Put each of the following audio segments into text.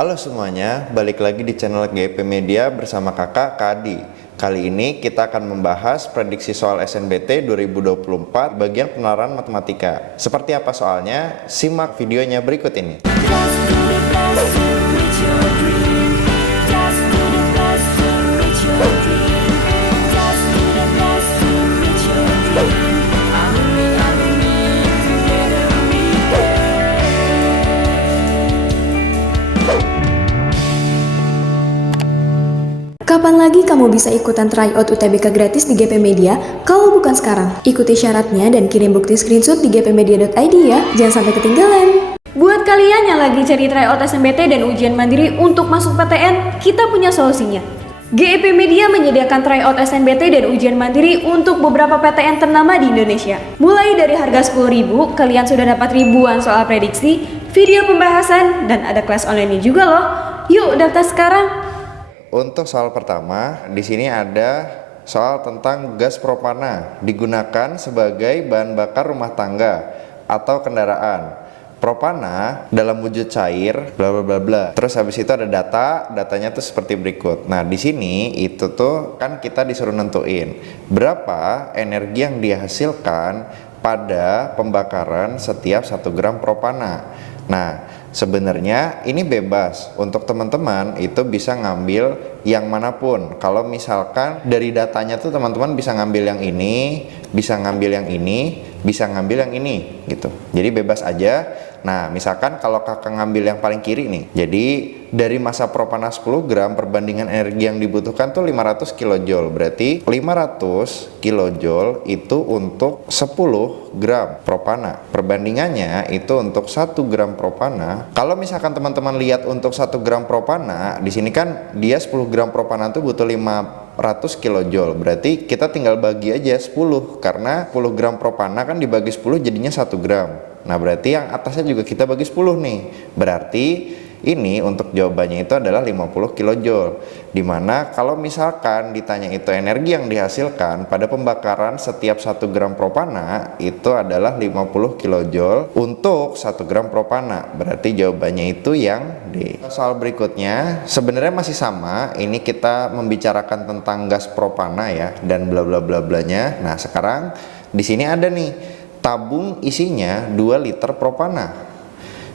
Halo semuanya, balik lagi di channel GP Media bersama kakak Kadi. Kali ini kita akan membahas prediksi soal SNBT 2024 bagian penalaran matematika. Seperti apa soalnya? Simak videonya berikut ini. Kapan lagi kamu bisa ikutan tryout UTBK gratis di GP Media? Kalau bukan sekarang, ikuti syaratnya dan kirim bukti screenshot di gpmedia.id ya, jangan sampai ketinggalan. Buat kalian yang lagi cari tryout SNBT dan ujian mandiri untuk masuk PTN, kita punya solusinya. GEP Media menyediakan tryout SNBT dan ujian mandiri untuk beberapa PTN ternama di Indonesia. Mulai dari harga 10.000, kalian sudah dapat ribuan soal prediksi, video pembahasan, dan ada kelas online juga loh. Yuk daftar sekarang. Untuk soal pertama, di sini ada soal tentang gas propana digunakan sebagai bahan bakar rumah tangga atau kendaraan. Propana dalam wujud cair, bla bla bla bla. Terus habis itu ada datanya tuh seperti berikut. Nah, di sini itu tuh kan kita disuruh nentuin berapa energi yang dihasilkan pada pembakaran setiap 1 gram propana. Nah, sebenarnya ini bebas untuk teman-teman itu bisa ngambil yang manapun. Kalau misalkan dari datanya tuh teman-teman bisa ngambil yang ini, bisa ngambil yang ini, bisa ngambil yang ini gitu. Jadi bebas aja. Nah, misalkan kalau kakak ngambil yang paling kiri nih. Jadi dari massa propana 10 gram perbandingan energi yang dibutuhkan tuh 500 kilojoule. Berarti 500 kilojoule itu untuk 10 gram propana. Perbandingannya itu untuk 1 gram propana. Kalau misalkan teman-teman lihat untuk 1 gram propana, di sini kan dia 10 gram propana tuh butuh 500 kilojoule. Berarti kita tinggal bagi aja 10 karena 10 gram propana kan dibagi 10 jadinya 1 gram. Nah, berarti yang atasnya juga kita bagi 10 nih. Berarti ini untuk jawabannya itu adalah 50 kilojoule. Dimana kalau misalkan ditanya itu energi yang dihasilkan pada pembakaran setiap 1 gram propana itu adalah 50 kilojoule untuk 1 gram propana. Berarti jawabannya itu yang D. Soal berikutnya sebenarnya masih sama. Ini kita membicarakan tentang gas propana ya dan bla bla bla blanya. Nah, sekarang di sini ada nih tabung isinya 2 liter propana.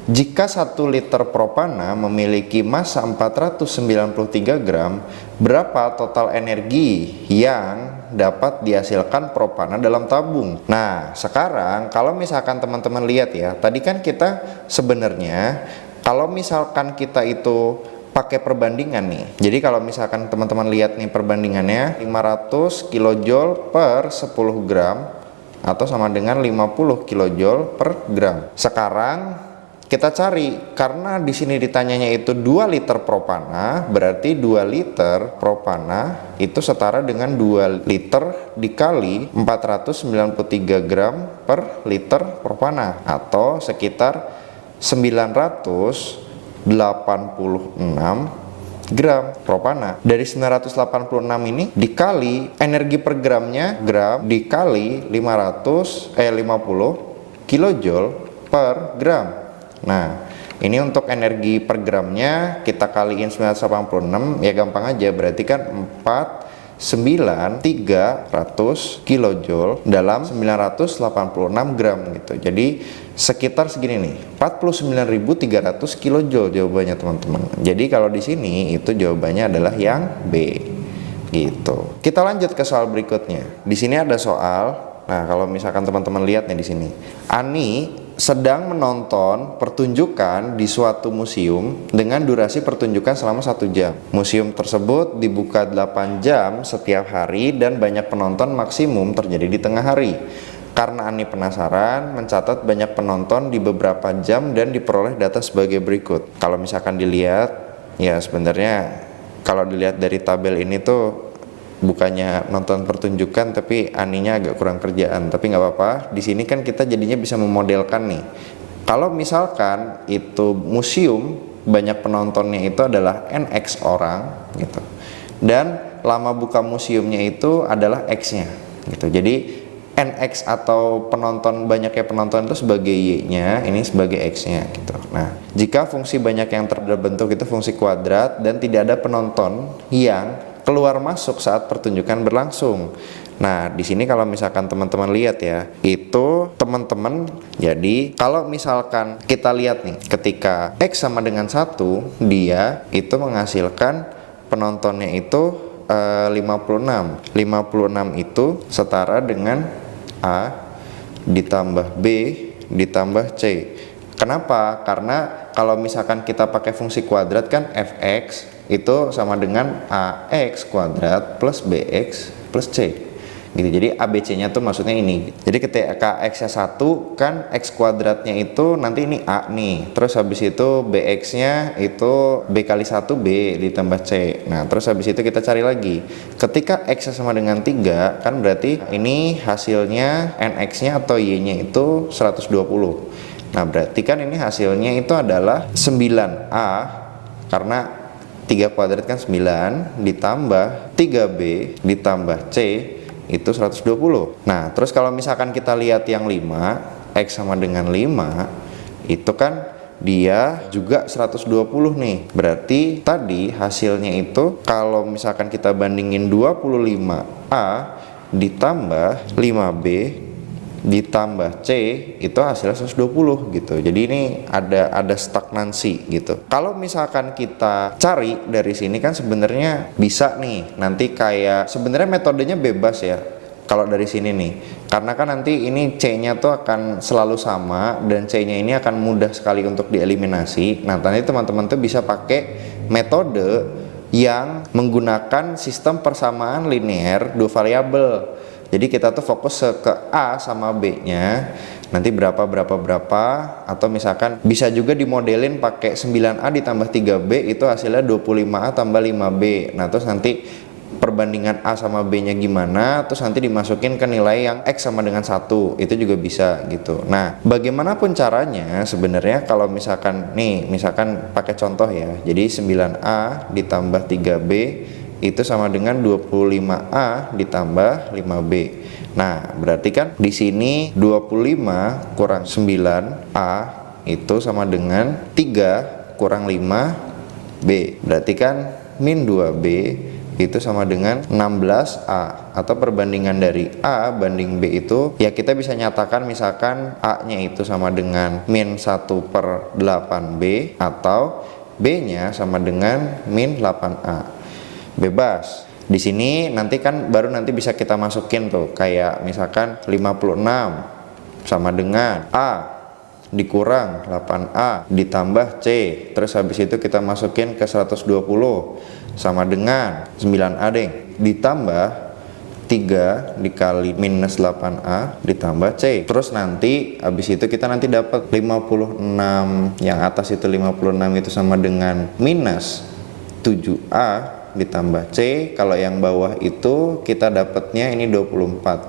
Jika 1 liter propana memiliki massa 493 gram, berapa total energi yang dapat dihasilkan propana dalam tabung? Nah, sekarang kalau misalkan teman-teman lihat ya, tadi kan kita sebenarnya kalau misalkan kita itu pakai perbandingan nih. Jadi kalau misalkan teman-teman lihat nih perbandingannya 500 kilojoule per 10 gram atau sama dengan 50 kilojoule per gram. Sekarang kita cari, karena di sini ditanyanya itu 2 liter propana, berarti 2 liter propana itu setara dengan 2 liter dikali 493 gram per liter propana atau sekitar 986 gram propana. Dari 986 ini dikali energi per gramnya, gram dikali 50 kilojoule per gram. Nah, ini untuk energi per gramnya kita kaliin 986 ya, gampang aja, berarti kan 300 kilojoule dalam 986 gram gitu. Jadi sekitar segini nih, 49.300 kilojoule jawabannya teman-teman. Jadi kalau di sini itu jawabannya adalah yang B gitu. Kita lanjut ke soal berikutnya. Di sini ada soal. Nah, kalau misalkan teman-teman lihat nih di sini, Ani sedang menonton pertunjukan di suatu museum dengan durasi pertunjukan selama 1 jam. Museum tersebut dibuka 8 jam setiap hari dan banyak penonton maksimum terjadi di tengah hari. Karena Ani penasaran, mencatat banyak penonton di beberapa jam dan diperoleh data sebagai berikut. Kalau misalkan dilihat, ya sebenarnya kalau dilihat dari tabel ini tuh bukannya nonton pertunjukan tapi Aninya agak kurang kerjaan, tapi nggak apa-apa. Di sini kan kita jadinya bisa memodelkan nih. Kalau misalkan itu museum banyak penontonnya itu adalah NX orang gitu, dan lama buka museumnya itu adalah X-nya gitu. Jadi NX atau penonton, banyaknya penonton itu sebagai Y-nya, ini sebagai X-nya gitu. Nah, jika fungsi banyak yang terbentuk itu fungsi kuadrat dan tidak ada penonton yang keluar masuk saat pertunjukan berlangsung. Nah, di sini kalau misalkan teman-teman lihat ya, itu teman-teman, jadi kalau misalkan kita lihat nih, ketika X sama dengan 1, dia itu menghasilkan penontonnya itu 56. 56 itu setara dengan A ditambah B ditambah C. Kenapa? Karena kalau misalkan kita pakai fungsi kuadrat kan fx itu sama dengan ax kuadrat plus bx plus c. Gitu. Jadi ABC-nya tuh maksudnya ini. Jadi ketika x-nya 1 kan x kuadratnya itu nanti ini A nih. Terus habis itu bx-nya itu B kali 1 B ditambah C. Nah, terus habis itu kita cari lagi. Ketika x-nya sama dengan 3 kan berarti ini hasilnya nx-nya atau y-nya itu 120. Nah, berarti kan ini hasilnya itu adalah 9A karena 3 kuadrat kan 9 ditambah 3B ditambah C itu 120. Nah, terus kalau misalkan kita lihat yang 5, X sama dengan 5, itu kan dia juga 120 nih. Berarti tadi hasilnya itu kalau misalkan kita bandingin 25A ditambah 5B ditambah C itu hasilnya 120 gitu. Jadi ini ada stagnansi gitu. Kalau misalkan kita cari dari sini kan sebenarnya bisa nih nanti kayak sebenarnya metodenya bebas ya. Kalau dari sini nih, karena kan nanti ini C-nya tuh akan selalu sama dan C-nya ini akan mudah sekali untuk dieliminasi. Nah, nanti teman-teman tuh bisa pakai metode yang menggunakan sistem persamaan linear dua variabel. Jadi kita tuh fokus ke A sama B-nya, nanti berapa atau misalkan bisa juga dimodelin pakai 9A ditambah 3B itu hasilnya 25A tambah 5B. Nah, terus nanti perbandingan A sama B-nya gimana, terus nanti dimasukin ke nilai yang X sama dengan 1, itu juga bisa gitu. Nah, bagaimanapun caranya sebenarnya kalau misalkan nih, misalkan pakai contoh ya, jadi 9A ditambah 3B itu sama dengan 25A ditambah 5B. Nah, berarti kan di sini 25 kurang 9A itu sama dengan 3 kurang 5B. Berarti kan min 2B itu sama dengan 16A, atau perbandingan dari A banding B itu ya kita bisa nyatakan misalkan A-nya itu sama dengan min 1/8B atau B-nya sama dengan min 8A. Bebas. Di sini nanti kan baru nanti bisa kita masukin tuh kayak misalkan 56 sama dengan A dikurang 8A ditambah C. Terus habis itu kita masukin ke 120 sama dengan 9A deh ditambah 3 dikali minus 8A ditambah C. Terus nanti habis itu kita nanti dapat 56, yang atas itu 56 itu sama dengan minus 7A ditambah C. Kalau yang bawah itu kita dapatnya ini 24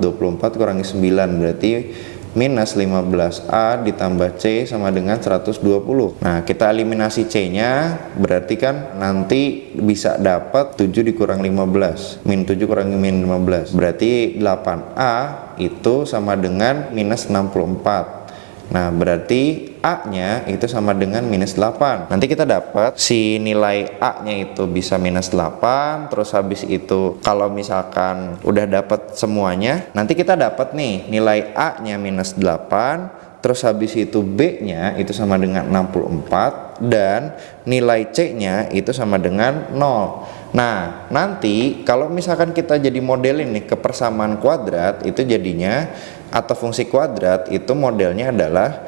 kurangi 9 berarti minus 15A ditambah C sama dengan 120. Nah, kita eliminasi C-nya berarti kan nanti bisa dapat 7 dikurang 15, min 7 kurangi min 15 berarti 8A itu sama dengan minus 64. Nah, berarti A-nya itu sama dengan minus 8. Nanti kita dapat si nilai A-nya itu bisa minus 8. Terus habis itu kalau misalkan udah dapat semuanya, nanti kita dapat nih nilai A-nya minus 8. Terus habis itu B-nya itu sama dengan 64. Dan nilai C-nya itu sama dengan 0. Nah, nanti kalau misalkan kita jadi modelin nih ke persamaan kuadrat, itu jadinya atau fungsi kuadrat itu modelnya adalah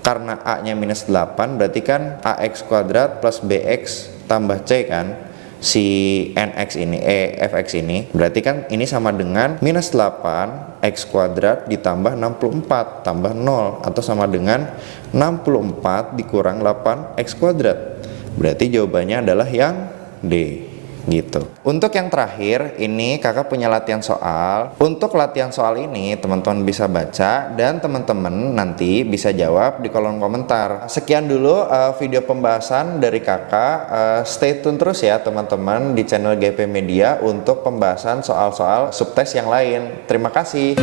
karena A-nya minus 8 berarti kan AX kuadrat plus BX tambah C kan, si NX ini, fx ini berarti kan ini sama dengan minus 8 X kuadrat ditambah 64 tambah 0 atau sama dengan 64 dikurang 8 X kuadrat. Berarti jawabannya adalah yang D gitu. Untuk yang terakhir, ini kakak punya latihan soal. Untuk latihan soal ini teman-teman bisa baca dan teman-teman nanti bisa jawab di kolom komentar. Sekian dulu video pembahasan dari kakak. Stay tune terus ya teman-teman di channel GP Media untuk pembahasan soal-soal subtes yang lain. Terima kasih.